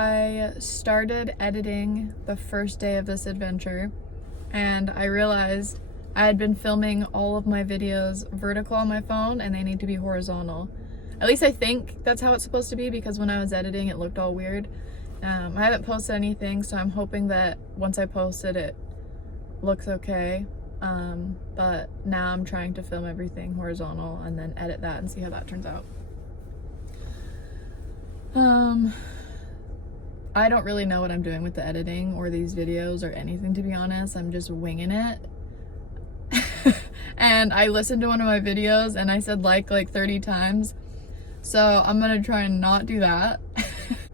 I started editing the first day of this adventure, and I realized I had been filming all of my videos vertical on my phone and they need to be horizontal. At least I think that's how it's supposed to be, because when I was editing it looked all weird. I haven't posted anything, so I'm hoping that once I post it, it looks okay. But now I'm trying to film everything horizontal and then edit that and see how that turns out. I don't really know what I'm doing with the editing or these videos or anything, to be honest. I'm just winging it. And I listened to one of my videos and I said like 30 times. So I'm gonna try and not do that.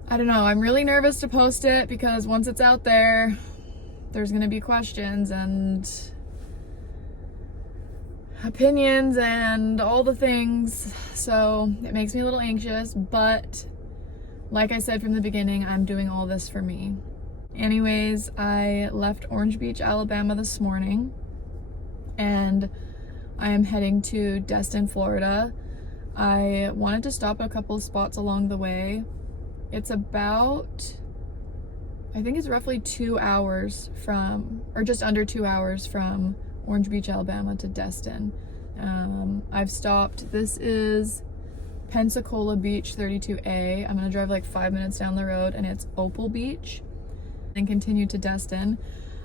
I don't know, I'm really nervous to post it because once it's out there, there's gonna be questions and opinions and all the things. So it makes me a little anxious, but like I said from the beginning, I'm doing all this for me. Anyways, I left Orange Beach, Alabama this morning, and I am heading to Destin, Florida. I wanted to stop at a couple of spots along the way. It's about, I think it's roughly 2 hours from, or just under 2 hours from Orange Beach, Alabama to Destin. I've stopped, this is Pensacola Beach 32A. I'm gonna drive like 5 minutes down the road and it's Opal Beach, and continue to Destin.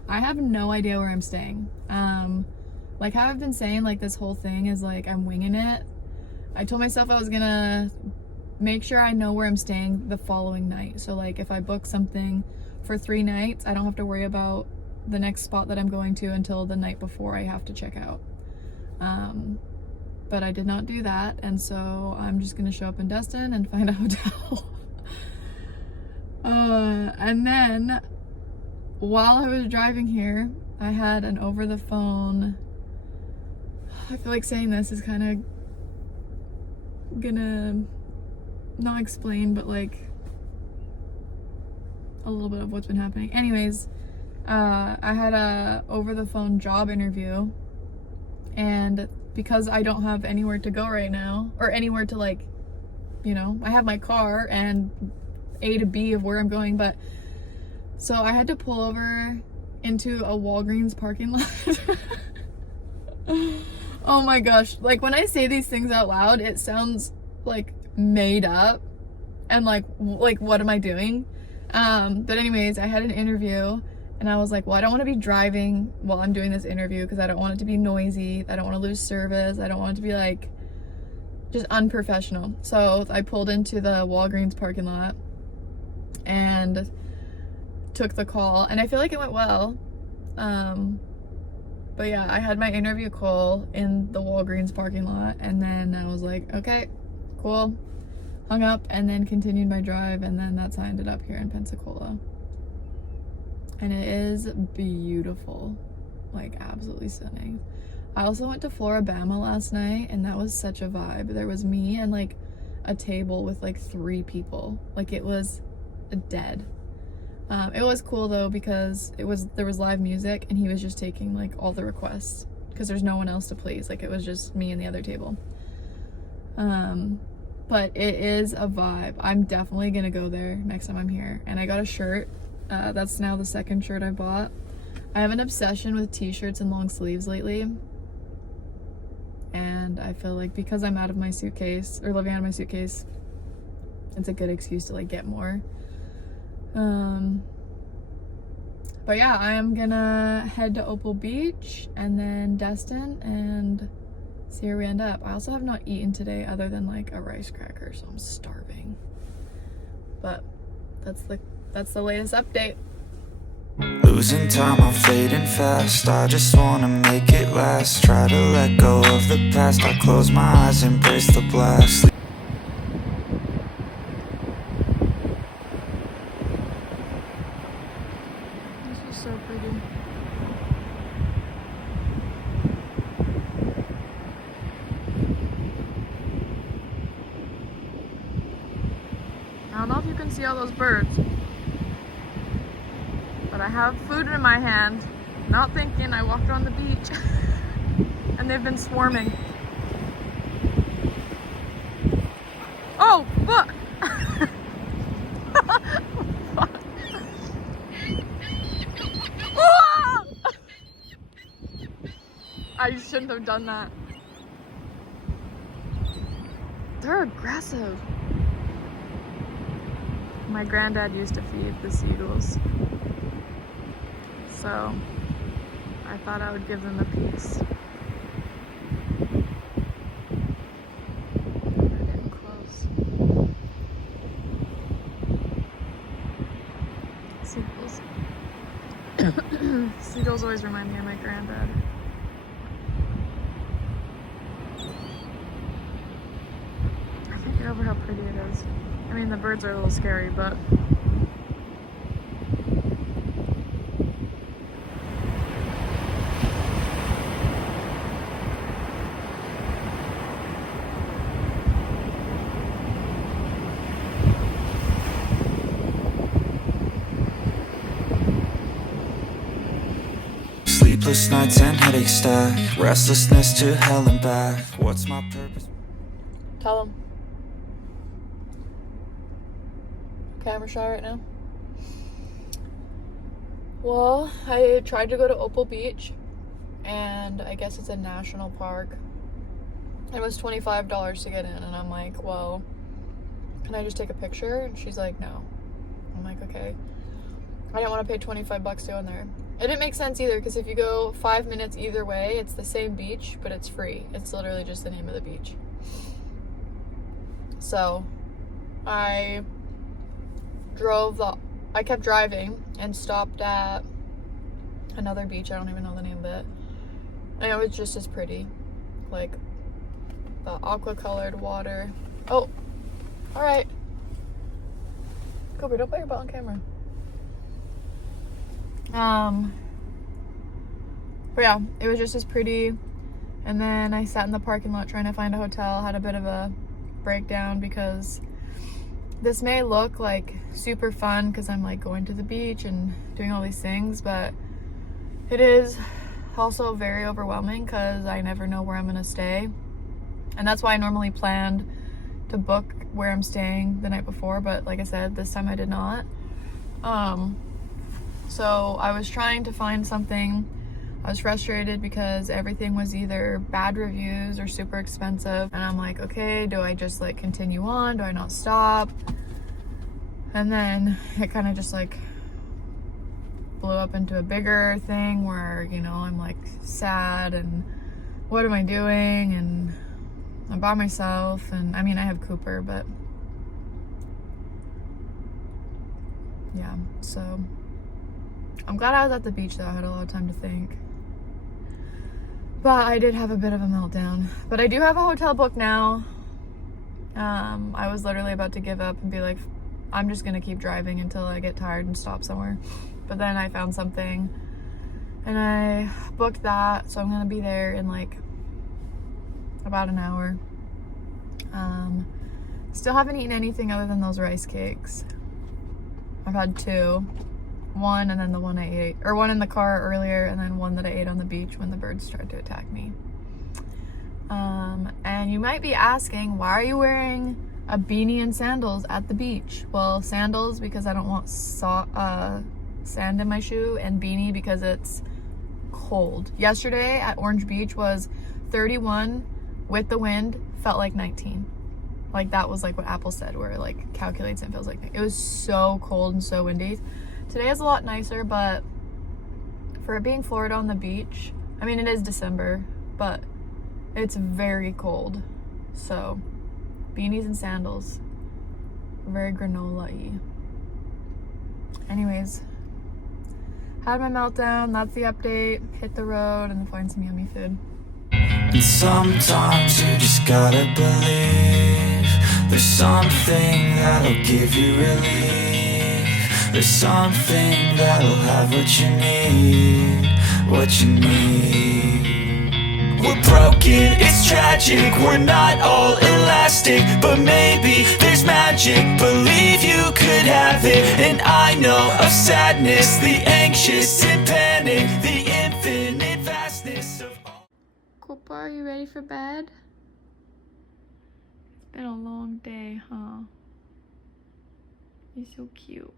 I have no idea where I'm staying. Like how I've been saying, like this whole thing is like I'm winging it. I told myself I was gonna make sure I know where I'm staying the following night. So like if I book something for 3 nights, I don't have to worry about the next spot that I'm going to until the night before I have to check out. But I did not do that, and so I'm just gonna show up in Destin and find a hotel. And then while I was driving here, I had an over the phone, I feel like saying this is kind of gonna not explain, but like a little bit of what's been happening. Anyways, I had a over the phone job interview, and because I don't have anywhere to go right now, or anywhere to like, you know, I have my car and A to B of where I'm going, but so I had to pull over into a Walgreens parking lot. Oh my gosh, like when I say these things out loud, it sounds like made up and like what am I doing? But anyways, I had an interview and I was like, well, I don't want to be driving while I'm doing this interview because I don't want it to be noisy. I don't want to lose service. I don't want it to be like just unprofessional. So I pulled into the Walgreens parking lot and took the call, and I feel like it went well. But yeah, I had my interview call in the Walgreens parking lot, and then I was like, okay, cool. Hung up and then continued my drive, and then that's how I ended up here in Pensacola. And it is beautiful, like absolutely stunning. I also went to Floribama last night, and that was such a vibe. There was me and like a table with like 3 people. Like it was dead. It was cool though because there was live music, and he was just taking like all the requests because there's no one else to please. Like it was just me and the other table. But it is a vibe. I'm definitely gonna go there next time I'm here. And I got a shirt. That's now the 2nd shirt I bought. I have an obsession with t-shirts and long sleeves lately. And I feel like because I'm out of my suitcase, or living out of my suitcase, it's a good excuse to like get more. But yeah, I am gonna head to Opal Beach and then Destin and see where we end up. I also have not eaten today other than like a rice cracker, so I'm starving. But that's the latest update. Losing time, I'm fading fast. I just wanna make it last. Try to let go of the past. I close my eyes, embrace the blast. This is so pretty. I don't know if you can see all those birds, but I have food in my hand, not thinking. I walked on the beach and they've been swarming. Oh, look! shouldn't have done that. They're aggressive. My granddad used to feed the seagulls, so I thought I would give them a piece. They're getting close. Seagulls. Seagulls always remind me of my granddad. I can't get over how pretty it is. I mean, the birds are a little scary, but Sleepless nights and headaches stack, restlessness to hell and back. What's my purpose? tell them. Camera shy right now. Well, I tried to go to Opal Beach, and I guess it's a national park. It was $25 to get in, and I'm like, well, can I just take a picture? And she's like, no. I'm like, okay. I didn't want to pay 25 bucks to go in there. It didn't make sense either, because if you go 5 minutes either way, it's the same beach, but it's free. It's literally just the name of the beach. So I kept driving and stopped at another beach. I don't even know the name of it. And it was just as pretty. Like the aqua colored water. Oh, all right. Kobe, don't put your butt on camera. But yeah, it was just as pretty. And then I sat in the parking lot trying to find a hotel, had a bit of a breakdown because this may look like super fun because I'm like going to the beach and doing all these things, but it is also very overwhelming because I never know where I'm gonna stay. And that's why I normally planned to book where I'm staying the night before, but like I said, this time I did not. So I was trying to find something. I was frustrated because everything was either bad reviews or super expensive. And I'm like, okay, do I just like continue on? Do I not stop? And then it kind of just like blew up into a bigger thing where, you know, I'm like sad and what am I doing? And I'm by myself. And I mean, I have Cooper, but yeah, so I'm glad I was at the beach though. I had a lot of time to think. But I did have a bit of a meltdown. But I do have a hotel booked now. I was literally about to give up and be like, I'm just gonna keep driving until I get tired and stop somewhere. But then I found something and I booked that. So I'm gonna be there in like about an hour. Still haven't eaten anything other than those rice cakes. I've had two. One and then the one I ate, or one in the car earlier and then one that I ate on the beach when the birds tried to attack me. And you might be asking, why are you wearing a beanie and sandals at the beach? Well, sandals because I don't want sand in my shoe, and beanie because it's cold. Yesterday at Orange Beach was 31 with the wind, felt like 19. Like that was like what Apple said, where it like calculates and feels like it was so cold and so windy. Today is a lot nicer, but for it being Florida on the beach, I mean, it is December, but it's very cold. So, beanies and sandals, very granola-y. Anyways, had my meltdown, that's the update. Hit the road and find some yummy food. And sometimes you just gotta believe there's something that'll give you relief. There's something that'll have what you need, what you need. We're broken, it's tragic, we're not all elastic, but maybe there's magic, believe you could have it. And I know of sadness, the anxious and panic, the infinite vastness of all. Cooper, are you ready for bed? It's been a long day, huh? You're so cute.